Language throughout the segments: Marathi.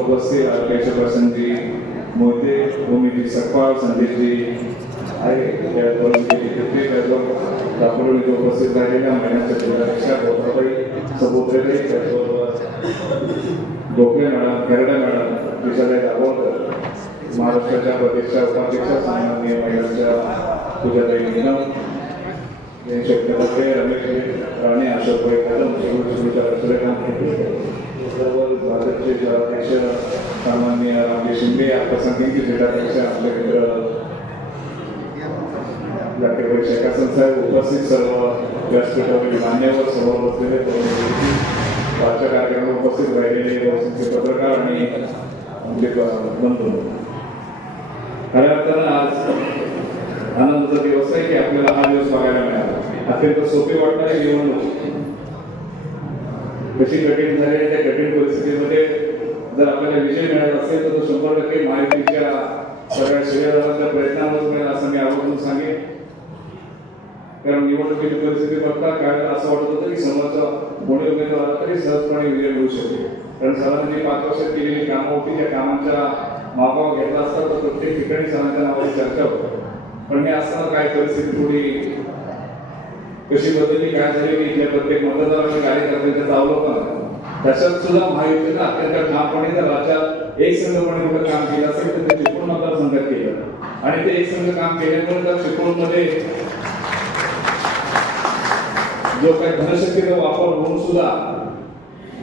उपस्थित अध्यक्ष प्रसंगी मोहिते भूमिजी सकपाळ संदीपजी आहे. दापोली इथे उपस्थित राहिलेल्या महिन्याच्या जिल्हाध्यक्षा गोत्राबाई सबोत्रेताई त्याचबरोबर गोखले मॅडम खेरडे मॅडम विशाले दाभोळकर महाराष्ट्राच्या प्रदेशच्या उपाध्यक्षा सन्माननीय महिलांच्या पूजाताई नीलम शक्यता रमेश राणे अशोकभाई कदम सुविधा भारतचे भाजपचे जिल्हाध्यक्ष सामान्य रामजी शिंदे या प्रसंगी जिल्हाध्यक्ष आपले मित्र डॉक्टर शेखासन साहेब उपस्थित सर्व व्यासपीठावरील मान्यवर समोर बसलेले प्रतिनिधी, आजच्या कार्यक्रमात उपस्थित राहिलेले बहुसंख्य पत्रकार आणि आमचे बंधू. खऱ्या अर्थानं आज आनंदाचा दिवस आहे की आपल्याला हा दिवस बघायला मिळाला. अत्यंत सोपी वाटणारी निवडणूक. कशी कठीण झाली त्या कठीण परिस्थितीमध्ये जर आपल्याला विजय मिळाला असेल तर तो शंभर टक्के माहितीच्या सगळ्या शिलेदारांच्या प्रयत्नांवर मिळेल असं मी आवर्जून सांगेन. कारण निवडणुकीची परिस्थिती बघता काय असं वाटत होतं की समोरचा मोठे उमेदवार तरी सहजपणे विजय मिळू शकते कारण सरांनी जी पाच वर्षात केलेली कामं होती त्या कामांच्या मागोवा घेतला असता तर प्रत्येक ठिकाणी सरांच्या नावाची चर्चा होते. पण हे असताना काय परिस्थिती थोडी कशी पद्धती काय झाली इथल्या प्रत्येक मतदारांनी कार्यकर्त्यांच्या चावलं त्याच्यात सुद्धा महायुतीनं अत्यंत ठामपणे जर राज्यात एक संघपणे कुठं काम केलं असेल तर ते चिपळूण मतदारसंघात केलं. आणि ते एक संघ काम केल्यामुळे त्या चिपळूणमध्ये जो काही धनशक्तीचा वापर होऊन सुद्धा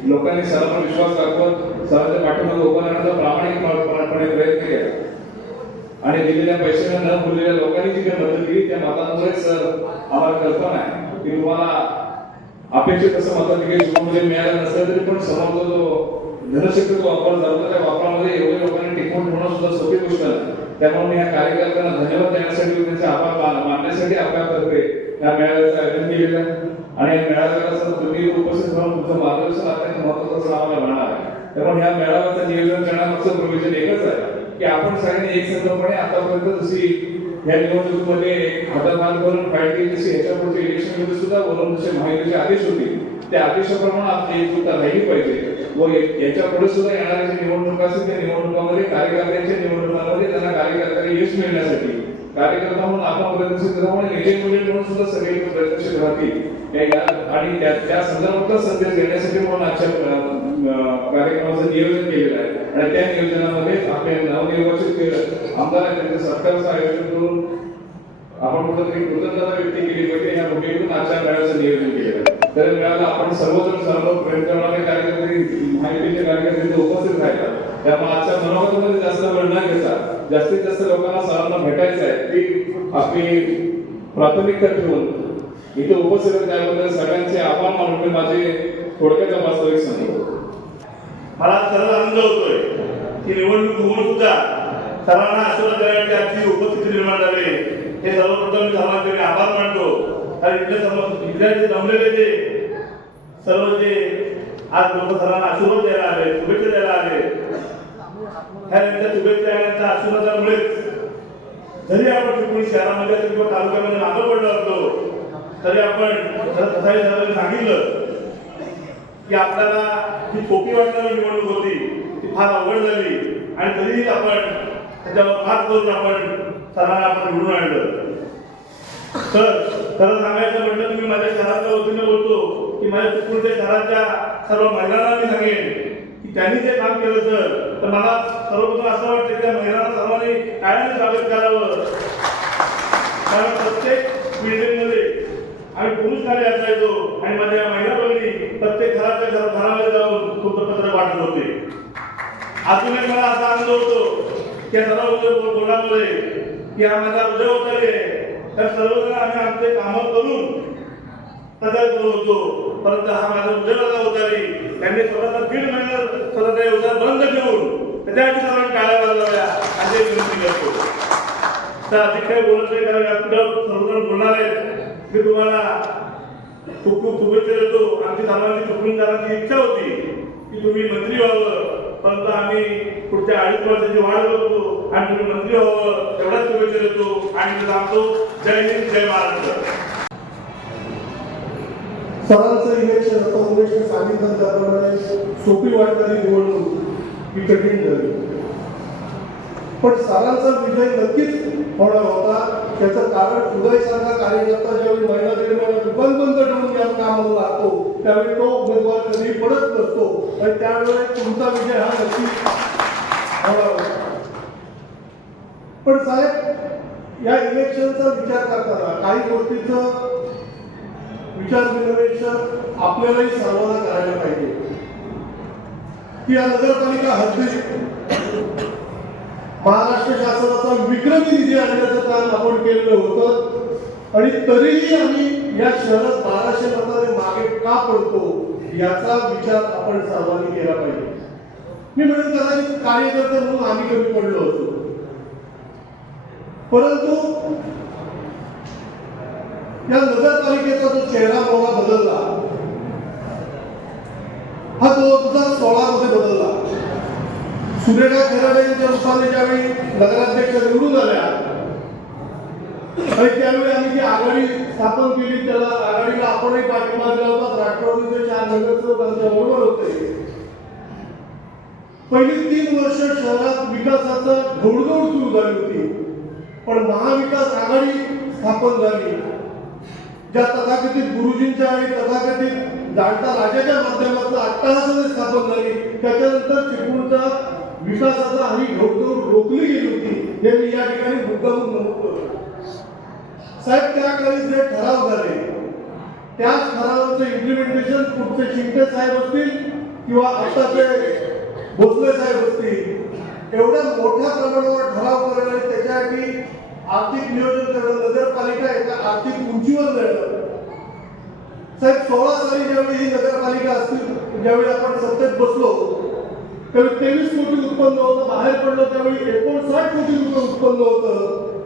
लोकांनी सरांवर विश्वास दाखवत सरांच्या पाठीमध्ये उभं राहण्याचा प्रामाणिकपणे प्रयत्न केला. आणि दिलेल्या पैशाने न भरलेल्या लोकांनी जी काही मदत दिली त्या मतांमुळे सर आम्हाला कल्पना आहे. ते तुम्हाला अपेक्षित असं मताधिकारी जीवनमध्ये मिळालं नसेल तरी पण समोरचा जो धनशक्तीचा वापर झाला त्या वापरामध्ये एवढ्या लोकांनी टिकवून ठेवणं सुद्धा सोपी गोष्ट नाही त्यामुळे मी या कार्यकर्त्यांना धन्यवाद देण्यासाठी त्यांचे आभार मान- मानण्यासाठी आपल्यातर्फे या मेळाव्याचं आयोजन केलेलं आहे. आणि मेळाव्याला तुम्ही उपस्थित राहून तुमचं मार्गदर्शन अत्यंत महत्वाचं आम्हाला होणार आहे. त्यामुळे ह्या मेळाव्याचं नियोजन करण्यामागचं प्रोव्हिजन एकच आहे की आपण सगळ्यांनी एक संघपणे आतापर्यंत जशी या निवडणुकीमध्ये हातापाल करून फाईट केली तशी ह्याच्या मध्ये सुद्धा वरून जसे महायुतीचे आदेश होते त्या आदेशाप्रमाणे आपली एकजुटता राहिली पाहिजे. व या- याच्यापुढे सुद्धा येणाऱ्या ज्या निवडणुका असतील त्या निवडणुकामध्ये कार्यकर्त्यांच्या निवडणुकांमध्ये त्यांना कार्यकर्त्याला यश मिळण्यासाठी कार्यकर्ता म्हणून आपण प्रयत्नशील राहू आणि नेते म्हणून सुद्धा सगळे प्रयत्नशील राहतील. आणि त्या त्या संदर्भातला संदेश देण्यासाठी म्हणून आजच्या कार्यक्रमाचं नियोजन केलेलं आहे. आणि त्या नियोजनामध्ये आपल्या नवनिर्वाचित आमदारांच्या सरकारचं त्यांच्या आयोजन करून आपण कुठंतरी कृतज्ञता व्यक्त केली पाहिजे. या भूमिकेतून आजच्या मेळाव्याचं नियोजन केलेलं आहे तर मेळाव्याला आपण सर्वजण सर्व प्रेम कार्यकर्ते माहितीचे कार्यकर्ते इथे उपस्थित राहतात. त्यामुळे आजच्या मनोगतामध्ये जास्त वेळ न घेता जास्तीत जास्त लोकांना सर्वांना भेटायचं आहे. ती आपली प्राथमिकता ठेवून इथे उपस्थित त्याबद्दल सगळ्यांचे आभार मानून माझे थोडक्यात वास्तविक सांगतो मला सरळ आनंद होतोय. की निवडणूक होऊन सुद्धा सर्वांना आशीर्वाद देण्याची आजची उपस्थिती निर्माण झाली. हे सर्वप्रथम मी सर्वांचे आभार मानतो. कारण इथले सर्व विद्यार्थी जमलेले जे सर्व जे आज लोक सर्वांना आशीर्वाद द्यायला आले शुभेच्छा द्यायला आले ह्या त्यांच्या शुभेच्छा आणि त्यांच्या आशीर्वादामुळेच जरी आपण चिपळूण शहरामध्ये किंवा तालुक्यामध्ये मागं पडलो असलो तरी आपण तसाही कसाही सांगितलं की आपल्याला जी सोपी वाटणारी निवडणूक होती ती फार अवघड झाली. आणि तरीही आपण त्याच्यावर मात करून आपण सरांना आपण निवडून आणलं. तर खरं सांगायचं म्हटलं तर मी माझ्या शहराच्या वतीने बोलतो की माझ्या चिपळूणच्या शहराच्या सर्व महिलांना मी सांगेन की त्यांनी जे काम केलं सर तर मला सर्वप्रथम असं वाटतं की त्या महिलांना सर्वांनी कायम स्वागत करावं. कारण प्रत्येक बिल्डिंगमध्ये आम्ही पुरुष कार्य असायचो आणि माझ्या महिला भगिनी प्रत्येक घराच्या घर घरामध्ये जाऊन वृत्तपत्र वाटत होते. अजून एक मला असा आनंद होतो की सर्व बोलामध्ये की हा माझा उदय होत आहे तर सर्वजण आम्ही आमचे कामं करून प्रचार करू होतो. परंतु हा माझा उदयवादा होतारी त्यांनी स्वतःचा दीड महिना स्वतःचा व्यवसाय बंद ठेवून त्याच्यासाठी सर्वांनी टाळ्या वाजवल्या. असे विनंती करतो. तर अधिक काही बोलत नाही कारण सर्वजण बोलणार आहेत. मी तुम्हाला खूप खूप शुभेच्छा देतो आमची सर्वांची चुकूनदारांची इच्छा होती की तुम्ही मंत्री व्हावं. परंतु आम्ही पुढच्या अडीच वर्षाची वाढ बघतो आणि तुम्ही मंत्री व्हावं. एवढ्याच शुभेच्छा देतो आणि सांगतो जय हिंद जय महाराष्ट्र सरांचं इलेक्शन आता उमेशने सांगितलं त्याप्रमाणे सोपी वाटणारी निवडणूक ही कठीण झाली. पण सरांचा विजय नक्कीच होणार होता. त्याचं कारण उदयसारखा कार्यकर्ता ज्यावेळी महिना दीड महिना दुकान बंद ठेवून या कामाला लागतो त्यावेळी तो उमेदवार कधी पडत नसतो. आणि त्यावेळेस तुमचा विजय हा नक्की होणार होता. पण साहेब या इलेक्शनचा विचार करताना काही गोष्टीचं विचार विनिवेशन आपल्यालाही सर्वांना करायला पाहिजे. की या नगरपालिका हद्दीत महाराष्ट्र शासनाचा विक्रमी निधी आणण्याचं काम आपण केलेलं होतं. आणि तरीही आम्ही या शहरात बाराशे मताने मागे का पडतो याचा विचार आपण सर्वांनी केला पाहिजे. मी म्हणेन कदाचित कार्यकर्ते म्हणून आम्ही कमी पडलो होतो. परंतु या नगरपालिकेचा जो चेहरा मोहरा बदलला हा दोन हजार सोळा मध्ये बदलला. सुरेखा खेराडेंच्या रूपाने ज्यावेळी नगराध्यक्ष निवडून आल्या. आणि त्यावेळी आम्ही जी आघाडी स्थापन केली त्याला आघाडीला आपणही पाठिंबा दिला होता. राष्ट्रवादीचे चार नगरसेवक आमच्या बरोबर होते. पहिली तीन वर्ष शहरात विकासाचं घोडदौड सुरू झाली होती. पण महाविकास आघाडी स्थापन झाली. ज्या तथाकथित गुरुजींच्या आणि तथाकथित जाणता राजाच्या माध्यमातून अट्टहासाने स्थापन झाली. त्याच्यानंतर चिपळूणचा विकासाचा आणि घोडदौड रोखली गेली होती हे मी या ठिकाणी मुद्दामून नमूद करतो. साहेब त्या काळी जे ठराव झाले त्याच ठरावाचं इम्प्लिमेंटेशन पुढचे शिंदे साहेब असतील किंवा आताचे भोसले साहेब असतील एवढ्या मोठ्या प्रमाणावर ठराव करणं आणि त्याच्यासाठी आर्थिक नियोजन करणं नगरपालिका एका आर्थिक उंचीवर जाणं साहेब सोळा साली ज्यावेळी ही नगरपालिका असतील ज्यावेळी आपण सत्तेत बसलो त्यावेळी तेवीस कोटी उत्पन्न होतं बाहेर पडलं त्यावेळी एकोणसाठ कोटी रुपये उत्पन्न होतं.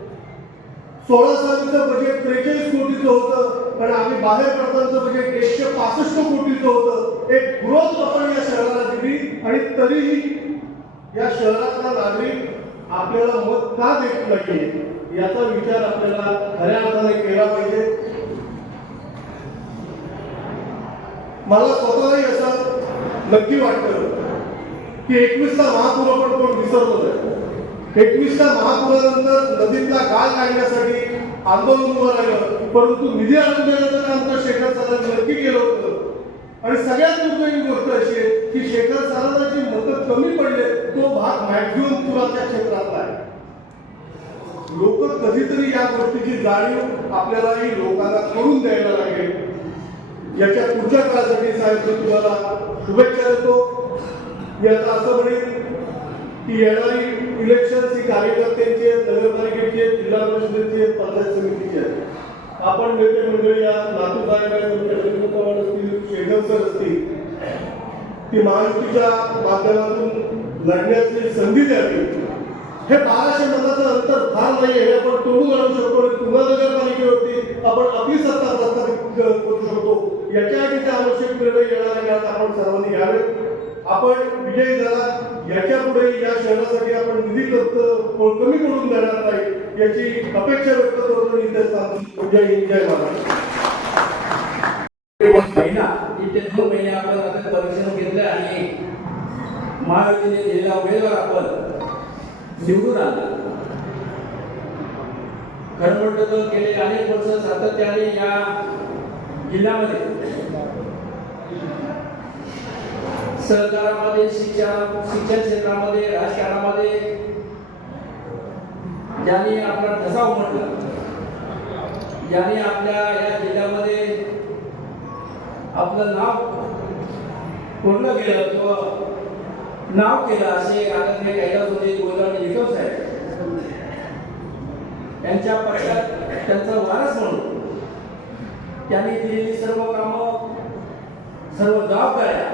सोळा सालीचं बजेट त्रेचाळीस कोटीचं होतं पण आम्ही बाहेर पडतानाचं बजेट एकशे पासष्ट कोटीचं होतं. एक ग्रोथ आपण या शहराला दिली आणि तरीही या शहरातला नागरिक आपल्याला मत का देत नाही याचा विचार आपल्याला खऱ्या अर्थाने केला पाहिजे. मला स्वतःही असं नक्की वाटतं. की एकवीसचा महापूर आपण कोण विसरलो आहे. एकवीसच्या महापुरानंतर नदीतला गाळ काढण्यासाठी आंदोलन उभं राहिलं. परंतु निधी आणून देण्याचं काम तर शेखर सरांनी नक्की केलं होतं. आणि सगळ्यात दुर्दैवी गोष्ट अशी आहे की शेखर सरांची मतं कमी पडले तो भाग मॅक्झिमम पुराच्या क्षेत्रातला आहे. लोक कधीतरी या गोष्टीची जाणीव आपल्यालाही लोकांना करून द्यायला लागेल. याच्या पुढच्या काळासाठी साहेब तुम्हाला शुभेच्छा देतो. याचा असं म्हणेल की येणारी इलेक्शन ही कार्यकर्त्यांची आहेत, जिल्हा परिषदेचे पंचायत समितीचे आहेत. आपण नेते मंडळी या नातू साहेब आहेत असतील शेखर सर असतील ती महायुतीच्या माध्यमातून लढण्याची संधी द्यावी. हे बाराशे मताचं अंतर फार नाही हे आपण तोडून आणू शकतो आणि पुन्हा नगरपालिकेवरती आपण आपली सत्ता प्रस्थापित करू शकतो. याच्यासाठी आवश्यक निर्णय येणाऱ्या काळात आपण सर्वांनी घ्यावेत. आपण विजयी झाला याच्यापुढे या शहरासाठी आपण निधी खर्च कमी करून देणार नाही याची अपेक्षा व्यक्त करतो मी इथे जय हिंद जय महाराष्ट्र. महिना इथे दोन महिने आपण आता परीक्षण घेतलं आणि महाविद्यालय दिलेला उमेदवार आपण निवडून आणला. खरं म्हटलं तर गेले अनेक वर्ष सातत्याने या जिल्ह्यामध्ये सहकारामध्ये शिक्षण शिक्षण क्षेत्रामध्ये राजकारणामध्ये ज्यांनी आपला ठसा उमटला ज्यांनी आपल्या या जिल्ह्यामध्ये आपलं नाव पूर्ण केलं किंवा नाव केलं असे आदरणीय कैलास होते गोविंदराव निकम साहेब. यांच्या पक्षात त्यांचा वारस म्हणून त्यांनी दिलेली सर्व कामं सर्व जबाबदाऱ्या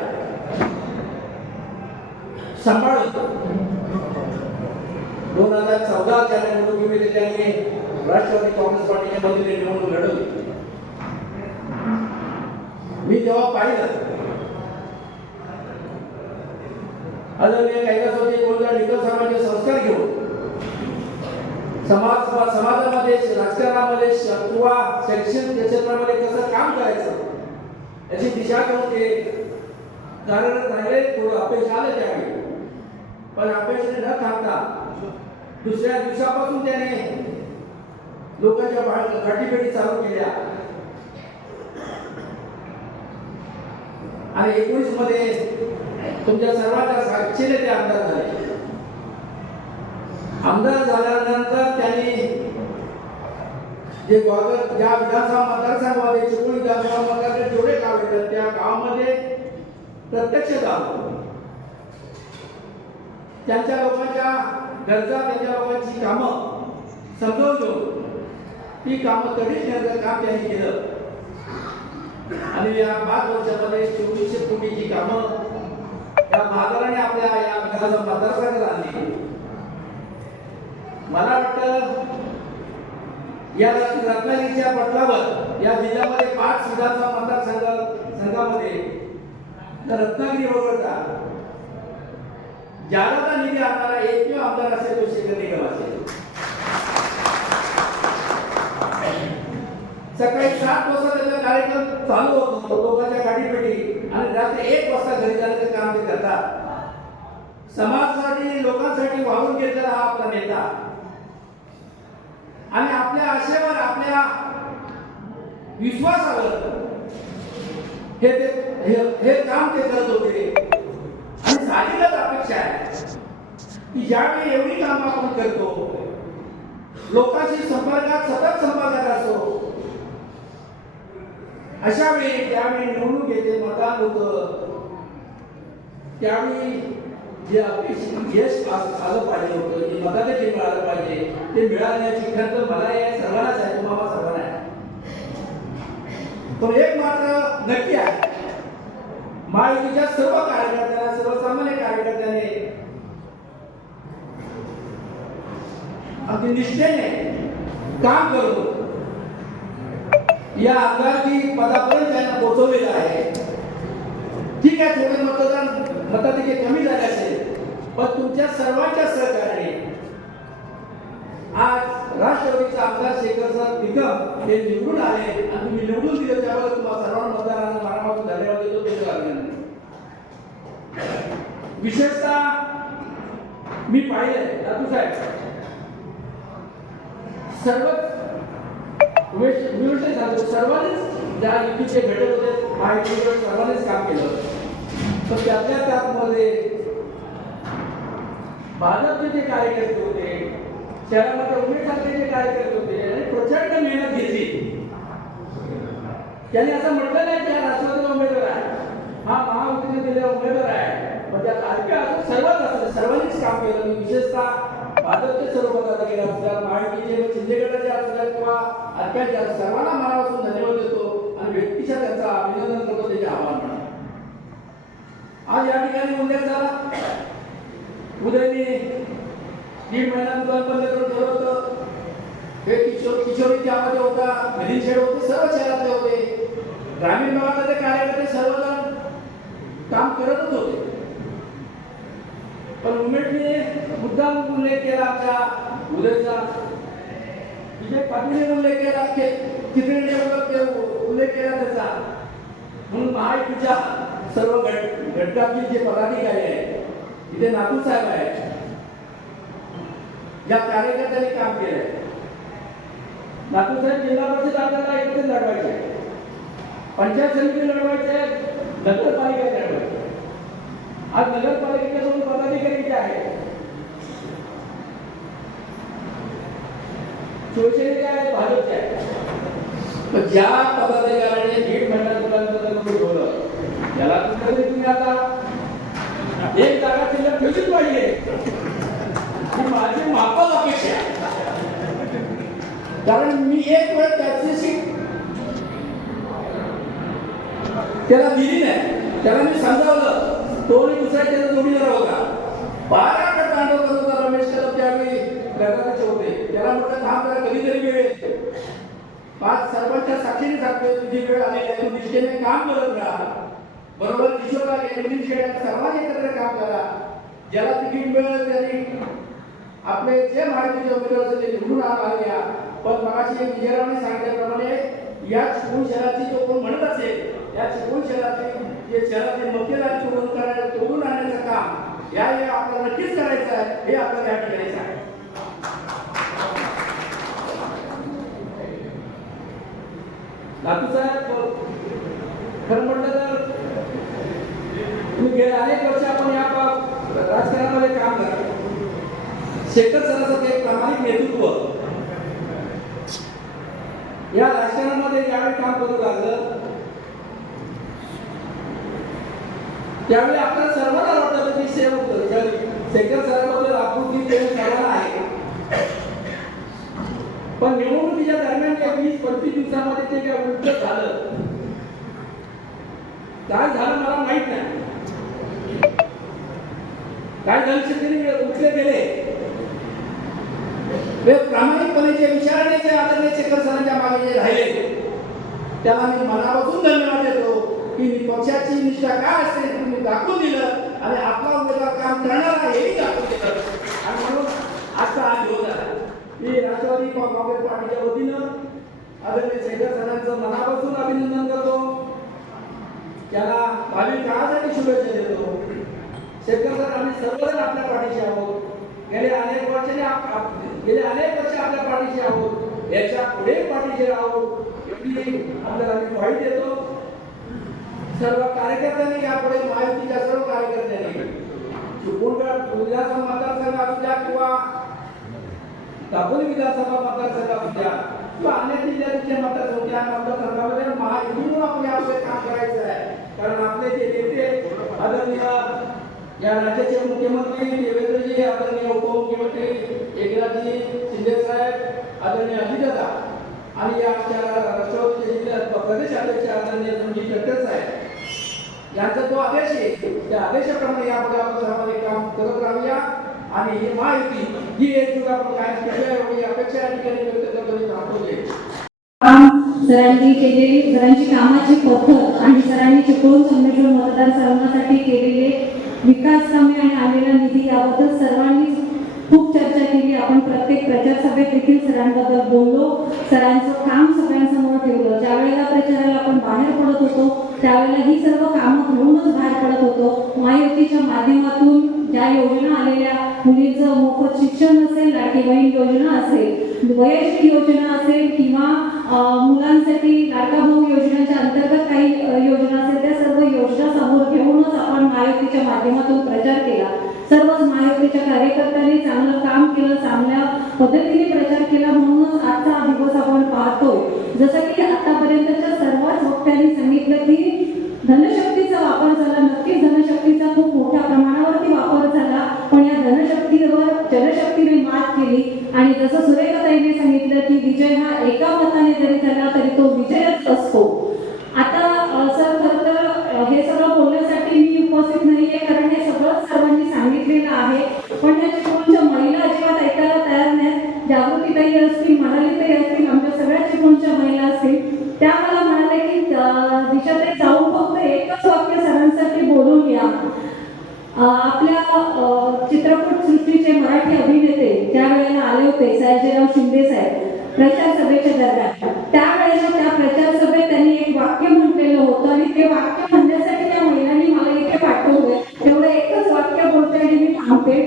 सांभाळून दोन हजार चौदा चौदाच्या निवडणुकीमध्ये त्यांनी राष्ट्रवादी काँग्रेस पार्टीच्या मधील निवडणूक लढवली. मी तेव्हा पाहिलं आदरणीय कैलासवासी कोणत्या निकल साहेबांचे संस्कार घेऊन समाज समाजामध्ये राजकारणामध्ये किंवा शैक्षणिक क्षेत्रामध्ये कसं काम करायचं याची दिशा करून ते कारण राहिले थोडं अपेक्षा आलं त्यावेळी. पण अपयशाने न थांबता दुसऱ्या दिवसापासून त्याने लोकांच्या बा- चालू केल्या. आणि एकोणीसमध्ये तुमच्या सर्वांच्या साक्षीने ते आमदार झाले. आमदार झाल्यानंतर त्यांनी जे ग्वागर ज्या विधानसभा मतदारसंघामध्ये चिपळूण विधानसभा मतदारसंघ जेवढे गाव येतात त्या गावामध्ये प्रत्यक्ष जाऊन त्यांच्या लोकांच्या गरजा त्यांच्या लोकांची कामं समजावून घेऊन ती कामं कधीच नेण्याचं काम त्यांनी केलं. आणि या पाच वर्षामध्ये चोवीसशे कोटीची कामं या महाराजांनी आपल्या या घराचा मतदारसंघात आणली मला वाटतं या रत्नागिरीच्या पटलावर या जिल्ह्यामध्ये पाच विधानसभा मतदारसंघ संघामध्ये तर रत्नागिरी वगळता जादा निधी आणणारा एकमेव आमदार असेल तो शेखर निगम असेल सकाळी सात वाजता त्याचा कार्यक्रम चालू होतो लोकांच्या गाडीपेटी आणि रात्री एक वाजता घरी जाण्याचं काम ते करतात. समाजासाठी लोकांसाठी वाहून घेतलेला हा आपला नेता. आणि आपल्या आशेवर आपल्या विश्वासावर हे ते हे- हे काम ते करत होते. झालेलंच अपेक्षा आहे. की ज्यावेळी एवढी कामं आपण करतो लोकांशी संपर्कात सतत संपर्कात असतो अशा वेळी त्यावेळी निवडणूक येते मतदान होत. त्यावेळी जे अपेक्षित यश आलं पाहिजे होतं जे मताधिकारी मिळालं पाहिजे ते मिळाल्याची खंत मला या सर्वांनाच आहे तुम्हाला सर्वांना आहे. पण एक मात्र नक्की आहे. महायुतीच्या सर्व कार्यकर्त्यांना सर्वसामान्य कार्यकर्त्याने अगदी निष्ठेने काम करून या आमदारकी पदापर्यंत त्यांना पोहोचवलेलं आहे. ठीक आहे थोडे मतदान मताधिके कमी झाले असेल पण तुमच्या सर्वांच्या सहकार्याने आज राष्ट्रवादीचा आमदार शेखर सर निगम हे निवडून आले आणि तुम्ही निवडून दिले त्याबद्दल तुम्हाला सर्वांना मतदारांना मनापासून धन्यवाद देतो तुमच्या अभिनंदन विशेषतः मी पाहिलंय दादू साहेब. सर्वच वेश- विषय सर्वांनीच ज्या युतीचे घटक होते महायुतीवर सर्वांनीच काम केलं तर त्यातल्या त्यामध्ये भाजपचे जे कार्यकर्ते होते शहरामध्ये उमेदवारचे जे कार्यकर्ते होते आणि प्रचंड मेहनत घेतली. त्यांनी असं म्हटलं नाही की हा राष्ट्रवादीचा उमेदवार आहे हा महायुतीने दिलेला उमेदवार आहे पण त्यात आणखी असं सर्वच असं सर्वांनीच काम केलं मी विशेषतः भाजपचे सर्व पदाधिकारी असतात महायुतीचे शिंदे गटाचे असतात किंवा आणखी सर्वांना मनापासून धन्यवाद देतो आणि व्यक्तीच्या त्यांचा अभिनंदन करतो त्याचे आव्हान म्हणा आज या ठिकाणी उद्याचा झाला उदयने दीड महिन्यात दुकान बंद होतं. हे किशोर किशोरी त्यामध्ये होता मिलिंद शेड होते सर्व शहरातले होते. ग्रामीण भागातले कार्यकर्ते सर्वजण काम करतच होते. पण उमेदने मुद्दाम उल्लेख केला आमच्या उदयचा विजय पाटीलने उल्लेख केला चित्रीने उल्लेख केला त्याचा. म्हणून महायुतीच्या सर्व घट घटकातील जे पदाधिकारी आहेत इथे नातू साहेब आहेत या कार्यकर्त्यांनी काम केलंय. नातू साहेब जिल्हा परिषद आपल्याला एकच लढवायचे. पंचायत समिती लढवायचे नगरपालिका लढवायचे. आज नगरपालिकेच्या दोन पदाधिकारी जे आहेत शिवसेनेचे आहेत भाजपचे आहेत ज्या पदाधिकाऱ्याने दीड महिन्यापर्यंत तुम्ही ठेवलं त्याला तुम्ही आता एक जागा तिला ठेवलीच पाहिजे. माझी मापक अपेक्षा कारण मी एक वेळ त्याच्याशी त्याला दिली नाही. त्याला मी समजावलं. तो दुसऱ्या त्याचा जोडीदार होता. बारा तांडव करत होता रमेश कदम त्यावेळी. गरजाचे होते त्याला थांब जरा कधीतरी वेळ पाच सर्वांच्या साक्षीने सांगतोय तुझी वेळ आलेली आहे तू निष्ठेने काम करत राहा. बरोबर किशोरला नितीन शेड्या सर्वांनी एकत्र काम करा. ज्याला तिकीट मिळेल त्यांनी आपले जे माहितीचे उमेदवार असतील ते निवडून आल्या पण मगाशी विजयरावने सांगितल्याप्रमाणे या चिपळूण शहराची जो कोण म्हणत असेल या चिपळूण शहराचे जे शहराचे मध्यराज तोडून करायला तोडून आणण्याचं काम? या या आपल्याला नक्कीच करायचं आहे हे आपल्याला या ठिकाणी सांगायचं लातू खरं म्हटलं तर गेले अनेक वर्ष आपण या राजकारणामध्ये काम करा शेखर सरांचं एक प्रामाणिक नेतृत्व. या राजकारणामध्ये ज्यावेळी काम करू लागलं त्यावेळी आपल्याला सर्वांना वाटत की सेवक शेखर सरांबद्दल आपुलकी प्रेम सर्वांना आहे. पण निवडणुकीच्या दरम्यान या वीस पंचवीस दिवसामध्ये ते काय उलट झालं. काय झालं मला माहीत नाही. काय झालं शेतकरी उठले गेले? प्रामाणिकपणे जे विचारणे जे आदरणीय शेखर सरांच्या मागे जे राहिले त्याला मी मनापासून धन्यवाद देतो की पक्षाची निष्ठा काय असते तुम्ही दाखवून दिलं आणि आपला उमेदवार काम करणार आहे हेही दाखवून दिलं. आणि म्हणून आजचा हा दिवस आहे मी राष्ट्रवादी काँग्रेस पार्टीच्या वतीनं आदरणीय शंकर सरांचं मनापासून अभिनंदन करतो. त्याला भावी काळासाठी शुभेच्छा देतो. शेखर सर आम्ही सर्वजण आपल्या पाठीशी आहोत. गेले अनेक वर्षाने गेले अनेक वर्ष आपल्या पाठीशी आहोत. याच्यापुढे पाठीशी राहू एवढी आपल्याला मी माहिती देतो. सर्व कार्यकर्त्यांनी यापुढे महायुतीच्या सर्व कार्यकर्त्यांनी चिपळूणगड मतदारसंघातल्या किंवा दापोली विधानसभा मतदारसंघ असू किंवा अन्य जिल्ह्याचे मतदारसंघ त्या मतदारसंघामध्ये महायुतीतून आपले आपले काम करायचं आहे. कारण आपले जे नेते आदरणीय या राज्याचे मुख्यमंत्री देवेंद्रजी आदरणीय उपमुख्यमंत्री एकनाथजी शिंदे साहेब आदरणीय अजितदा आणि या आमच्या राष्ट्रवादीचे जिल्हा प्रदेश अध्यक्ष आदरणीय संजीव तटकर साहेब. यांचा जो आदेश आहे. त्या आदेशाप्रमाणे या मतदारसंघामध्ये काम करत राहूया. आणि ही माहिती ही एकजूट आपण कायम करूया एवढी अपेक्षा या ठिकाणी व्यक्त करतो मी थांबवते सरांनी केलेली सरांची कामाची पद्धत आणि सरांनी चिपळूण संमेश्वर मतदारसंघासाठी केलेले विकास कामे आणि आलेला निधी याबद्दल सर्वांनी खूप चर्चा केली. आपण प्रत्येक प्रचार सभेत देखील सरांबद्दल बोललो. सरांचं काम सगळ्यांसमोर ठेवलं. ज्यावेळेला प्रचाराला आपण बाहेर पडत होतो त्यावेळेला ही सर्व कामं घेऊनच बाहेर पडत होतो. महायुतीच्या माध्यमातून ज्या योजना आलेल्या मुलींचं मोफत शिक्षण असेल लाडकी बहीण योजना असेल वयाची योजना असेल किंवा मुलांसाठी लाडका भाऊ योजनेच्या अंतर्गत काही योजना असेल त्या सर्व योजना समोर घेऊनच आपण महायुतीच्या माध्यमातून प्रचार केला. सर्वच महायुतीच्या कार्यकर्त्यांनी चांगलं काम केलं चांगल्या पद्धतीने प्रचार केला म्हणूनच आजचा दिवस आपण पाहतो जसं की त्या मला म्हणाले की अ, दिशाताई जाऊन फक्त एकच वाक्य सरांसाठी बोलून या. आपल्या चित्रपट सृष्टीचे मराठी अभिनेते ज्या वेळेला आले होते सयाजीराव शिंदे साहेब प्रचार सभेच्या दरम्यान त्यावेळेला त्या प्रचार सभेत त्यांनी एक वाक्य म्हटलेलं होतं आणि ते वाक्य म्हणण्यासाठी त्या महिलांनी मला इथे पाठवलंय तेवढं एकच वाक्य बोलते आणि मी थांबते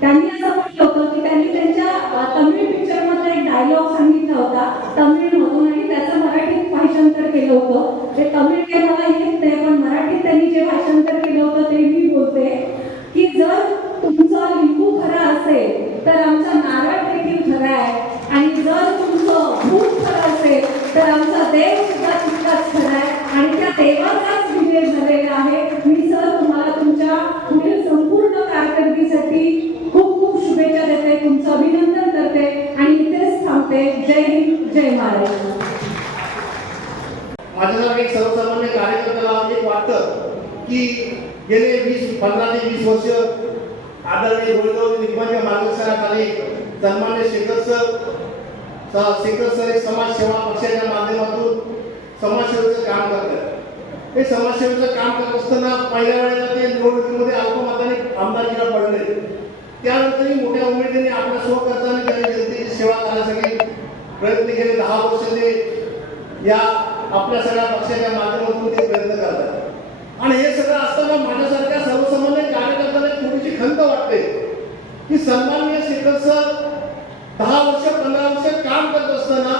त्यांनी असं म्हटलं होतं की त्यांनी त्यांच्या अ, तमिळ पिक्चर मधला एक डायलॉग सांगितला होता तमिळ मधून आणि त्याचं मराठीत भाषांतर केलं होतं ते तमिळ काही मला येत नाही पण मराठीत त्यांनी जे भाषांतर केलं होतं ते मी बोलते की जर तुमचा लिंबू खरा असेल तर आमचा नारळ देखील खरा आहे आणि जर तुमचं भूत खरं असेल तर आमचा देव सुद्धा तितकाच खरा आहे आणि त्या देवाचाच विजय झालेला आहे मी सर तुम्हाला तुमच्या पुढील संपूर्ण कारकिर्दीसाठी खूप खूप शुभेच्छा देते तुमचं अभिनंदन करते आणि इथेच थांबते जय हिंद जय महाराष्ट्र माझ्यासारखं एक सर्वसामान्य कार्यकर्त्याला एक वाटतं की गेले वीस पंधरा ते वीस वर्ष आदरणीय गोविंदराव निगमांच्या मार्गदर्शनाखाली सन्मान्य शेखर सर शेखर सर हे समाजसेवा पक्षाच्या माध्यमातून समाजसेवेचं काम करतात हे समाजसेवेचं काम करत असताना पहिल्या वेळेला ते निवडणुकीमध्ये अल्पमताने आमदारकीला पडले. त्यानंतरही मोठ्या उमेदीने आपल्या करताना त्यांनी जनतेची सेवा करण्यासाठी प्रयत्न केले. दहा वर्ष ते या आपल्या सगळ्या पक्षाच्या माध्यमातून ते प्रयत्न करतात. आणि हे सगळं असताना माझ्यासारख्या सर्वसामान्य कार्यकर्त्याला एक थोडीशी खंत वाटते. की सन्माननीय शेखर सर दहा वर्ष पंधरा वर्ष काम करत असताना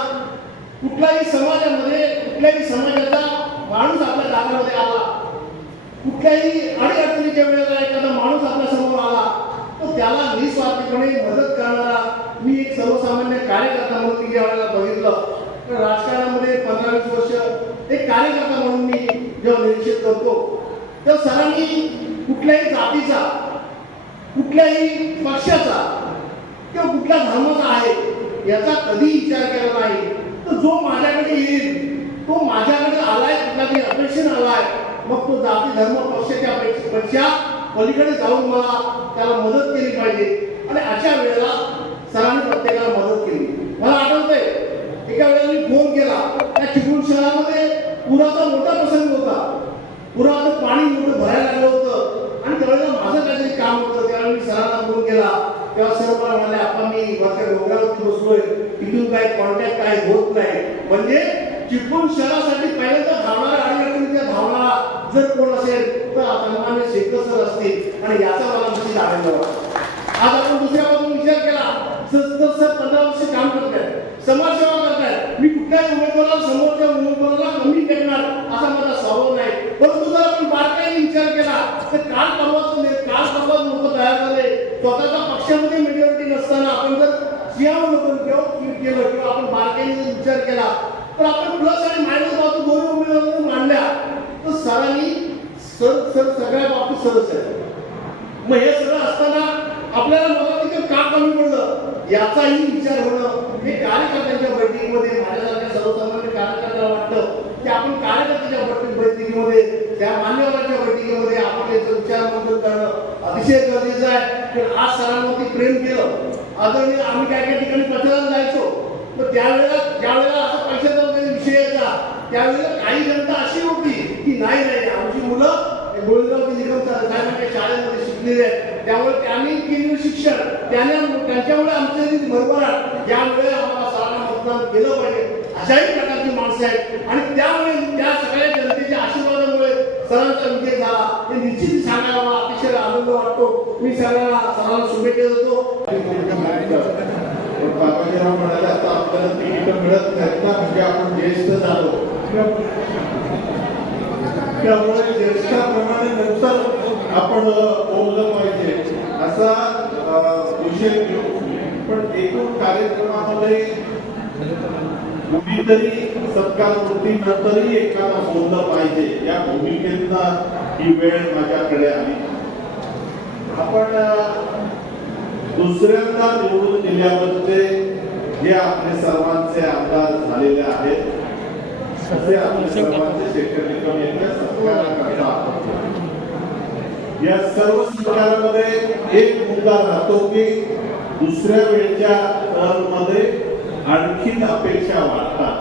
कुठल्याही समाजामध्ये कुठल्याही समाजाचा माणूस आपल्या दारामध्ये आला. कुठल्याही अडीअडचणीच्या वेळेला एखादा माणूस आपल्यासमोर आला तर त्याला निस्वार्थीपणे मदत करणारा मी एक सर्वसामान्य कार्यकर्ता म्हणून मी वेळेला बघितलं. तर राजकारणामध्ये पंधरा वीस वर्ष एक कार्यकर्ता म्हणून मी जेव्हा निरीक्षित करतो तर सरांनी कुठल्याही जातीचा कुठल्याही पक्षाचा किंवा कुठल्या धर्माचा आहे याचा कधी विचार केला नाही. तर जो माझ्याकडे येईल तो माझ्याकडे आलाय कुठला तरी अपेक्षेने आलाय मग तो जाती धर्म पक्षाच्या अपेक्ष- पेक्षा पलीकडे जाऊन मला त्याला मदत केली पाहिजे. आणि अशा वेळेला सरांनी प्रत्येकाला मदत केली. मला आठवतंय एका वेळेला मी फोन केला त्या चिपळूण शहरामध्ये पुराचा मोठा प्रसंग होता. पुराचं पाणी मोठं भरायला लागलं होतं. आणि त्यावेळेला माझं काहीतरी काम होतं. त्यावेळेला मी सरांना फोन केला. तेव्हा सर मला म्हणाले आपण मी वरच्या डोंगरावरती बसलोय. तिथून काही कॉन्टॅक्ट काय होत नाही. म्हणजे चिपळूण शहरासाठी पहिल्यांदा धावणारा अडीअडचणीच्या धावणारा जर कोण असेल तर सन्मान्य शेतकर सर असतील. आणि याचा मला निश्चित आनंद वाटतो. आज आपण दुसऱ्या बाजून विचार केला सर तर सर पंधरा वर्ष काम करतायत समाजसेवा करतायत मी कुठल्याही उमेदवाराला समोरच्या उमेदवाराला कमी करणार असा माझा स्वभाव नाही परंतु जर आपण बारकाईने विचार केला तर काल परवाच काल परवाच लोक तयार झाले स्वतःच्या पक्षामध्ये मेजॉरिटी नसताना आपण जर सिंहावलोकन किंवा केलं किंवा आपण बारकाईने जर विचार केला तर आपण प्लस आणि मायनस बाजू दोन्ही उमेदवार मांडल्या तर सरांनी सर सर सगळ्या बाबतीत सरस आहे मग हे सगळं असताना आपल्याला मला तिथे का कमी पडलं याचाही विचार होणं हे कार्यकर्त्यांच्या बैठकीमध्ये माझ्यासारख्या सर्वसामान्य कार्यकर्त्याला वाटतं की आपण कार्यकर्त्याच्या बैठकीमध्ये त्या मान्यवरांच्या बैठकीमध्ये आपण याचा विचार मंथन करणं अतिशय गरजेचं आहे. की आज सरांवरती प्रेम केलं. आदरणीय आम्ही काय काय ठिकाणी प्रचाराला जायचो? तर त्यावेळेला ज्यावेळेला असं पैशाचा विषय यायचा त्यावेळेला काही जनता अशी होती की नाही नाही आमची मुलं गोविंदराव निगम साहेबांच्या शाळेमध्ये शिकलेले आहेत. त्यामुळे त्यांनी केलेलं शिक्षण त्याने त्यांच्यामुळे आमच्या भरभराट यामुळे आम्हाला सरांना मतदान केलं पाहिजे. अशाही प्रकारची माणसं आहेत. आणि त्यामुळे त्या सगळ्या जनतेच्या आशीर्वादामुळे सरांचा विजय झाला. हे निश्चित सांगायला मला अतिशय आनंद वाटतो. मी सगळ्यांना सरांना शुभेच्छा देतो. बाबाजीराव म्हणाले आता आपल्याला तिकीट मिळत नाहीत ना म्हणजे आपण ज्येष्ठ झालो. त्यामुळे ज्येष्ठाप्रमाणे नंतर आपण बोललं पाहिजे. असा विषय घेऊ. पण एकूण कार्यक्रमामध्ये कुणीतरी सत्कार वृत्तीनंतरही एकाला बोललं पाहिजे. या भूमिकेचा ही वेळ माझ्याकडे आली आपण दुसऱ्यांदा निवडून दिल्यावरचे जे आपले सर्वांचे आमदार झालेले आहेत. या सर्व सत्कारामध्ये एक मुद्दा राहतो की दुसऱ्या वेळच्या मध्ये आणखीन अपेक्षा वाढतात.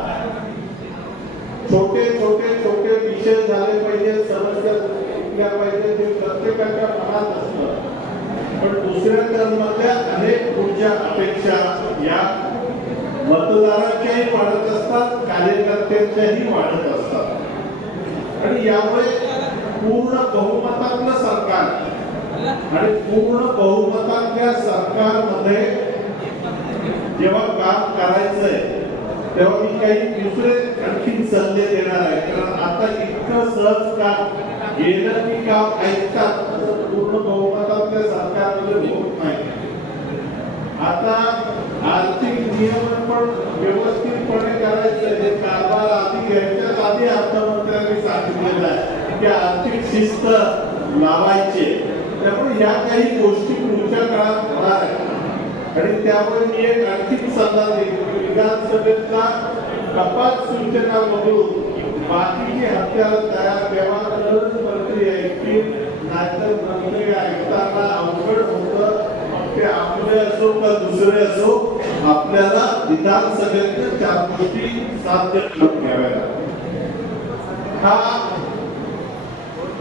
छोटे छोटे छोटे विषय झाले पाहिजे समस्या सुटल्या पाहिजे ते प्रत्येकाच्या मनात असतं. पण दुसऱ्या टर्ममधल्या अनेक पुढच्या अपेक्षा या मतदाराच्याही वाढत असतात कार्यकर्त्यांच्याही वाढत असतात. आणि यामुळे पूर्ण बहुमतातलं सरकार आणि पूर्ण बहुमतातल्या सरकारमध्ये जेव्हा काम करायचंय तेव्हा मी काही दुसरे आणखीन सल्ले देणार आहे. कारण आता इतकं सहज काम गेलं की काम ऐकतात पूर्ण बहुमतातल्या सरकारमध्ये होत नाही. आता आर्थिक नियमन आपण व्यवस्थितपणे करायचं हे कारभार आधी घ्यायच्याच आधी अर्थमंत्र्यांनी सांगितलेलं आहे की आर्थिक शिस्त लावायची त्यामुळे या काही गोष्टी पुढच्या काळात होणार आहेत. आणि त्यामुळे मी एक आर्थिक सल्ला देईन विधानसभेतला कपात सूचना बघून बाकीची हत्यारं तयार तेव्हा तरच मंत्री ऐकतील नाहीतर मंत्री ऐकताना अवघड होतं. ते आपले असो का दुसरे असो आपल्याला विधानसभेत चार गोष्टी साध्य करून घ्याव्या लागतात. हा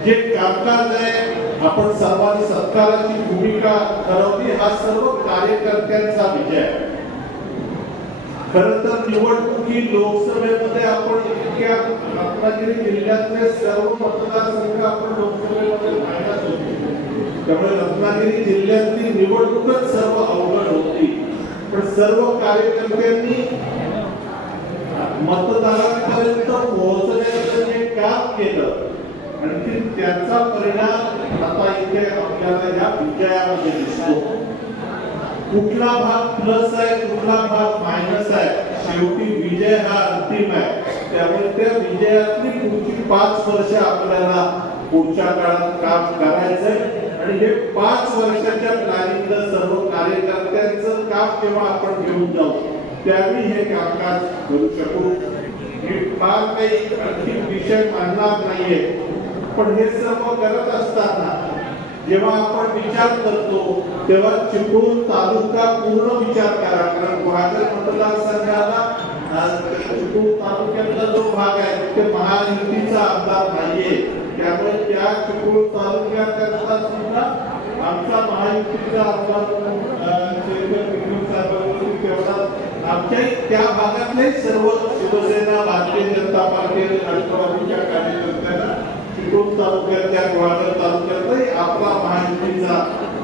जे कामकाज आहे आपण सर्वांनी सत्काराची भूमिका ठरवली हा सर्व कार्यकर्त्यांचा विजय आहे खर तर निवडणूक ही लोकसभेमध्ये आपण इतक्या रत्नागिरी जिल्ह्यातले सर्व मतदारसंघ आपण लोकसभेमध्ये पाहण्यात होतो त्यामुळे रत्नागिरी जिल्ह्यातली निवडणूकच सर्व अवघड होती. पण सर्व कार्यकर्त्यांनी मतदारांपर्यंत पोहोचण्याचं जे काम केलं आणि त्याचा परिणाम आता इथे आपल्याला या विजयामध्ये दिसतो. कुठला भाग प्लस आहे कुठला भाग मायनस आहे शेवटी विजय हा अंतिम आहे. त्यामुळे त्या विजयातली पुढची पाच वर्ष आपल्याला पुढच्या काळात काम करायचंय. आणि हे पाच वर्षाच्या प्लॅनिंगला सर्व कार्यकर्त्यांचं काम जेव्हा आपण घेऊन जाऊ त्यावेळी हे कामकाज करू शकू. फार काही आणखी विषय मांडणार नाहीये पण हे सर्व करत असताना जेव्हा आपण विचार करतो तेव्हा चिपळूण तालुका पूर्ण विचार करा. कारण गुहागर मतदारसंघाला चिपळूण तालुक्यातला जो भाग आहे ते महायुतीचा आमदार नाहीये. त्यामुळे त्या चिपळूण तालुक्याकरता सुद्धा आमचा महायुतीचा आमदार अं, विक्रम साहेबांवरती तेवढा आमच्याही त्या भागातले सर्व शिवसेना भारतीय जनता पार्टी आणि राष्ट्रवादीच्या कार्यकर्त्यांना चिपळूण तालुक्यातल्या गुहागर तालुक्यातही आपला महायुतीचा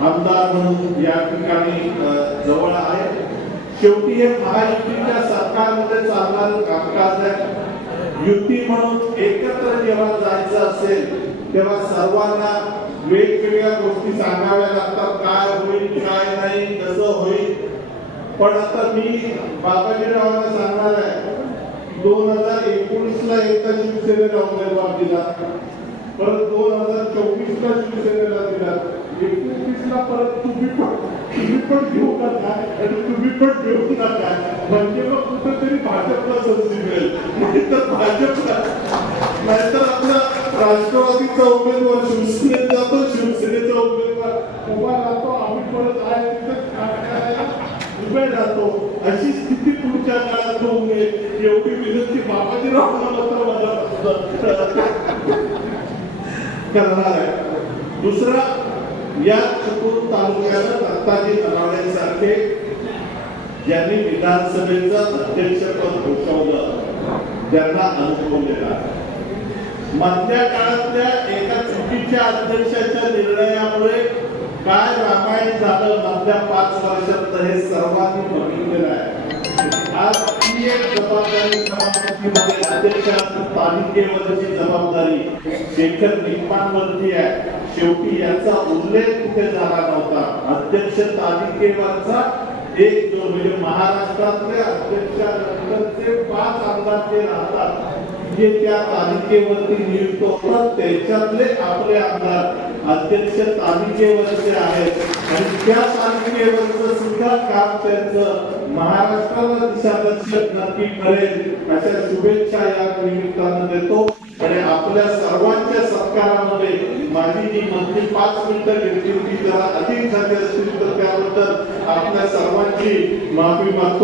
आमदार म्हणून या ठिकाणी जवळ आहे. शेवटी हे महायुतीच्या सरकारमध्ये चालणारं कामकाज आहे. युती म्हणून एकत्र जेव्हा जायचं असेल तेव्हा सर्वांना वेगवेगळ्या गोष्टी सांगाव्या लागतात. काय होईल काय नाही कसं होईल. पण आता मी बाबाजीरावांना सांगणार आहे दोन हजार एकोणीस ला एकदा शिवसेनेला उमेदवार दिला. परत दोन हजार चोवीस ला शिवसेनेला दिला. एकवीस ला परत तुम्ही तुम्ही पण घेऊ नका आणि तुम्ही पण घेऊ नका म्हणजे मग कुठेतरी भाजपला संधी मिळेल नाहीतर भाजपला नाहीतर आपला राष्ट्रवादीचा उमेदवार शिवसेनेत जातो शिवसेनेचा उमेदवार उभा राहतो आम्ही परत आहे उभे राहतो अशी स्थिती पुढच्या काळात होऊ नये एवढी विनंती बाबाजीरावांना मात्र मला करणार आहे दुसरा या चतुर तालुक्याला दत्ताजी नरावड्यांसारखे ज्यांनी विधानसभेचं अध्यक्षपद भूषवलं त्यांना अनुभवलेला मधल्या काळातल्या एका चुकीच्या अध्यक्षाच्या निर्णयामुळे काय रामायण झालं मधल्या पाच वर्षात हे सर्वांनी बघितलेलं आहे. आज जबाबदारी सभापतीमध्ये जबाबदारी शेखर निपांवरती आहे. शेवटी याचा उल्लेख कुठे झाला नव्हता? अध्यक्ष तालिकेवरचा एक जो म्हणजे महाराष्ट्रातले अध्यक्षानंतरचे पाच आमदार जे राहतात जे त्या तालिकेवरती नियुक्त होतात त्याच्यातले आपले आमदार अध्यक्ष तालिकेवरचे आहेत. आणि त्या तालिकेवरचं सुद्धा काम त्यांचं महाराष्ट्राला दिशादर्शक नक्की करेल अशा शुभेच्छा या निमित्तानं देतो. आणि आपल्या सर्वांच्या सत्कारामध्ये माझी जी मंत्री पाच मिनिटं घेतली होती जरा अधिक झाली असतील तर त्याबद्दल आपल्या सर्वांची माफी मागतो.